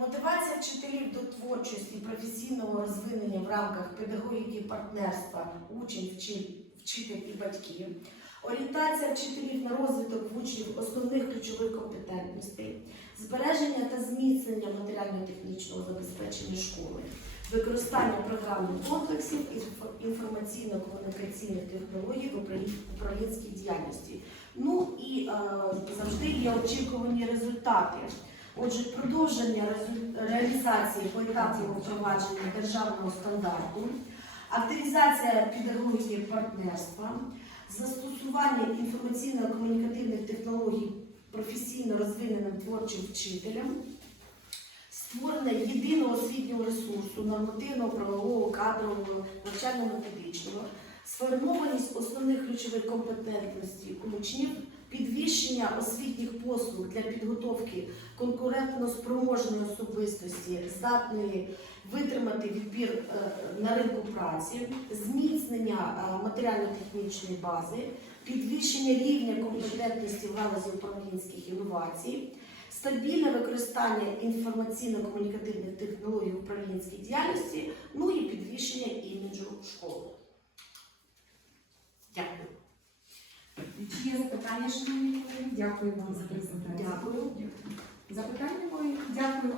Мотивація вчителів до творчості професійного розвинення в рамках педагогіки партнерства учень, вчитель і батьки. Орієнтація вчителів на розвиток учнів основних ключових компетентностей, збереження та зміцнення матеріально-технічного забезпечення школи, використання програмних комплексів інформаційно-комунікаційних технологій в управлі- управлінській діяльності. Ну і е, завжди є очікувані результати. Отже, продовження реалізації поетапного впровадження державного стандарту, активізація педагогіки партнерства, застосування інформаційно-комунікативних технологій професійно розвиненим творчим вчителям, створення єдиного освітнього ресурсу, нормативного, правового, кадрового, навчально-методичного, сформованість основних ключових компетентностей учнів, підвищення освітніх послуг для підготовки конкурентно-спроможної особистості, здатної витримати відбір е, на ринку праці, зміцнення е, матеріально-технічної бази, підвищення рівня компетентності в галузі управлінських інновацій, стабільне використання інформаційно-комунікативних технологій в управлінській діяльності, ну і підвищення іміджу школи. Дякую. Чи є запитання, шановні колеги? Дякую вам за презентацію. Дякую. Запитання мої? Дякую.